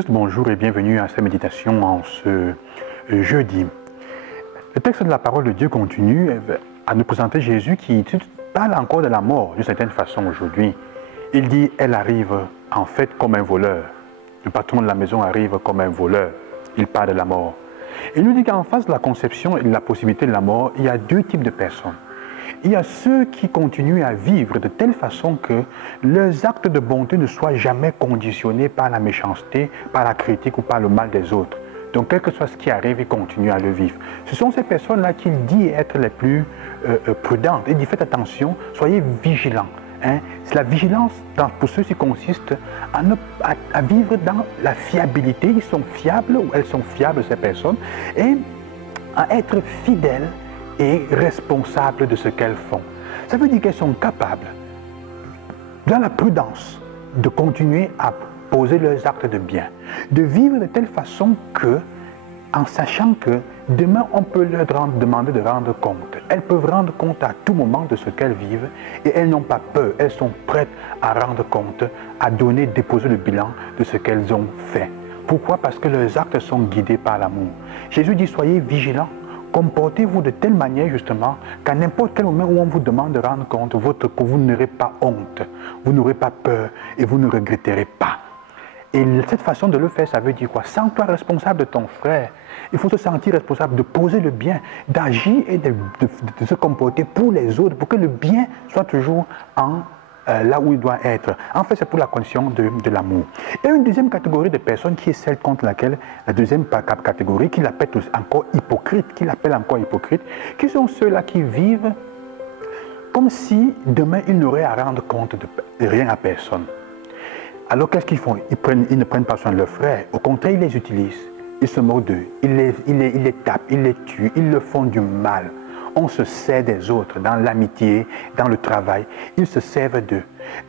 Jésus-Christ, bonjour et bienvenue à cette méditation en ce jeudi. Le texte de la parole de Dieu continue à nous présenter Jésus qui parle encore de la mort d'une certaine façon aujourd'hui. Il dit, elle arrive en fait comme un voleur. Le patron de la maison arrive comme un voleur. Il parle de la mort. Il nous dit qu'en face de la conception et de la possibilité de la mort, il y a deux types de personnes. Il y a ceux qui continuent à vivre de telle façon que leurs actes de bonté ne soient jamais conditionnés par la méchanceté, par la critique ou par le mal des autres. Donc, quel que soit ce qui arrive, ils continuent à le vivre. Ce sont ces personnes-là qu'il dit être les plus prudentes. Il dit, faites attention, soyez vigilants. C'est la vigilance pour ceux qui consiste à vivre dans la fiabilité. Ils sont fiables ou elles sont fiables, ces personnes, et à être fidèles et responsables de ce qu'elles font. Ça veut dire qu'elles sont capables, dans la prudence, de continuer à poser leurs actes de bien, de vivre de telle façon que, en sachant que demain on peut leur demander de rendre compte. Elles peuvent rendre compte à tout moment de ce qu'elles vivent et elles n'ont pas peur, elles sont prêtes à rendre compte, à donner, déposer le bilan de ce qu'elles ont fait. Pourquoi? Parce que leurs actes sont guidés par l'amour. Jésus dit, soyez vigilants. Comportez-vous de telle manière justement qu'à n'importe quel moment où on vous demande de rendre compte, que vous n'aurez pas honte, vous n'aurez pas peur et vous ne regretterez pas. Et cette façon de le faire, ça veut dire quoi? Sens-toi responsable de ton frère. Il faut se sentir responsable de poser le bien, d'agir et de se comporter pour les autres, pour que le bien soit toujours là où il doit être. En fait, c'est pour la condition de l'amour. Il y a une deuxième catégorie de personnes qui est celle contre laquelle, la deuxième catégorie, qu'il appelle encore hypocrite, qui sont ceux-là qui vivent comme si demain ils n'auraient à rendre compte de rien à personne. Alors qu'est-ce qu'ils font? Ils ne prennent pas soin de leurs frères. Au contraire, ils les utilisent. Ils se moquent d'eux. Ils les tapent, ils les tuent, ils leur font du mal. On se sert des autres dans l'amitié, dans le travail. Ils se servent d'eux.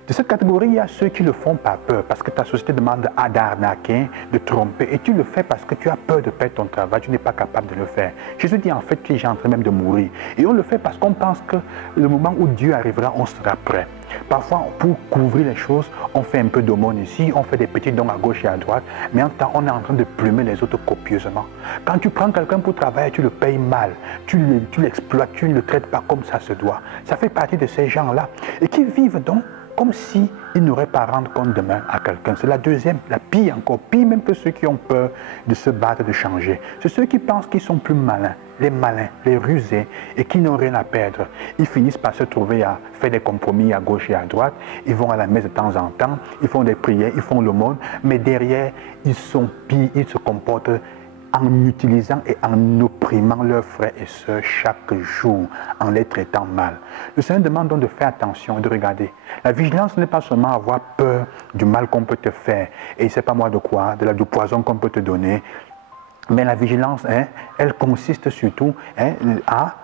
De cette catégorie, il y a ceux qui le font par peur, parce que ta société demande d'arnaquer, de tromper, et tu le fais parce que tu as peur de perdre ton travail, tu n'es pas capable de le faire. Jésus dit en fait tu es en train même de mourir. Et on le fait parce qu'on pense que le moment où Dieu arrivera, on sera prêt. Parfois, pour couvrir les choses, on fait un peu d'aumône ici, on fait des petits dons à gauche et à droite, mais en même temps, on est en train de plumer les autres copieusement. Quand tu prends quelqu'un pour travailler, tu le payes mal, tu l'exploites, tu ne le traites pas comme ça se doit. Ça fait partie de ces gens-là, et qui vivent donc comme s'ils n'auraient pas à rendre compte demain à quelqu'un. C'est la deuxième, la pire encore, pire même que ceux qui ont peur de se battre, de changer. C'est ceux qui pensent qu'ils sont plus malins, les rusés, et qui n'ont rien à perdre. Ils finissent par se trouver à faire des compromis à gauche et à droite. Ils vont à la messe de temps en temps, ils font des prières, ils font l'aumône, mais derrière, ils sont pires, ils se comportent en utilisant et en opprimant leurs frères et sœurs chaque jour, en les traitant mal. Le Seigneur demande donc de faire attention et de regarder. La vigilance n'est pas seulement avoir peur du mal qu'on peut te faire, et c'est pas moi de quoi, du poison qu'on peut te donner, mais la vigilance, elle consiste surtout à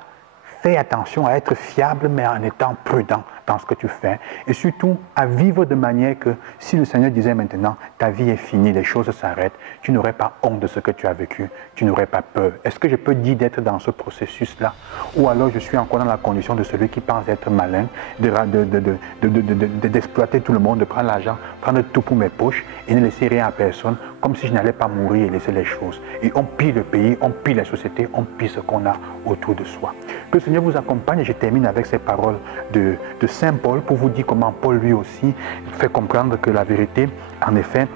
faire attention, à être fiable, mais en étant prudent dans ce que tu fais. Et surtout, à vivre de manière que si le Seigneur disait maintenant, ta vie est finie, les choses s'arrêtent, tu n'aurais pas honte de ce que tu as vécu, tu n'aurais pas peur. Est-ce que je peux dire d'être dans ce processus-là? Ou alors je suis encore dans la condition de celui qui pense être malin, d'exploiter tout le monde, de prendre l'argent, prendre tout pour mes poches et ne laisser rien à personne, comme si je n'allais pas mourir et laisser les choses. Et on pille le pays, on pille la société, on pille ce qu'on a autour de soi. Que le Seigneur vous accompagne, et je termine avec ces paroles de Saint Paul pour vous dire comment Paul lui aussi fait comprendre que la vérité, en effet,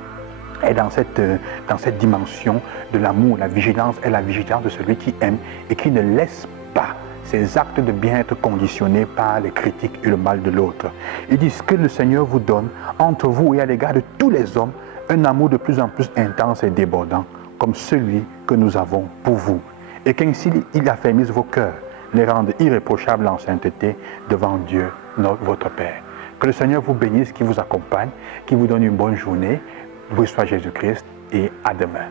est dans cette dimension de l'amour. La vigilance est la vigilance de celui qui aime et qui ne laisse pas ses actes de bien être conditionnés par les critiques et le mal de l'autre. Il dit que le Seigneur vous donne entre vous et à l'égard de tous les hommes un amour de plus en plus intense et débordant, comme celui que nous avons pour vous. Et qu'ainsi il affermisse vos cœurs, les rendre irréprochables en sainteté devant Dieu, votre Père. Que le Seigneur vous bénisse, qui vous accompagne, qui vous donne une bonne journée. Vous soit Jésus-Christ et à demain.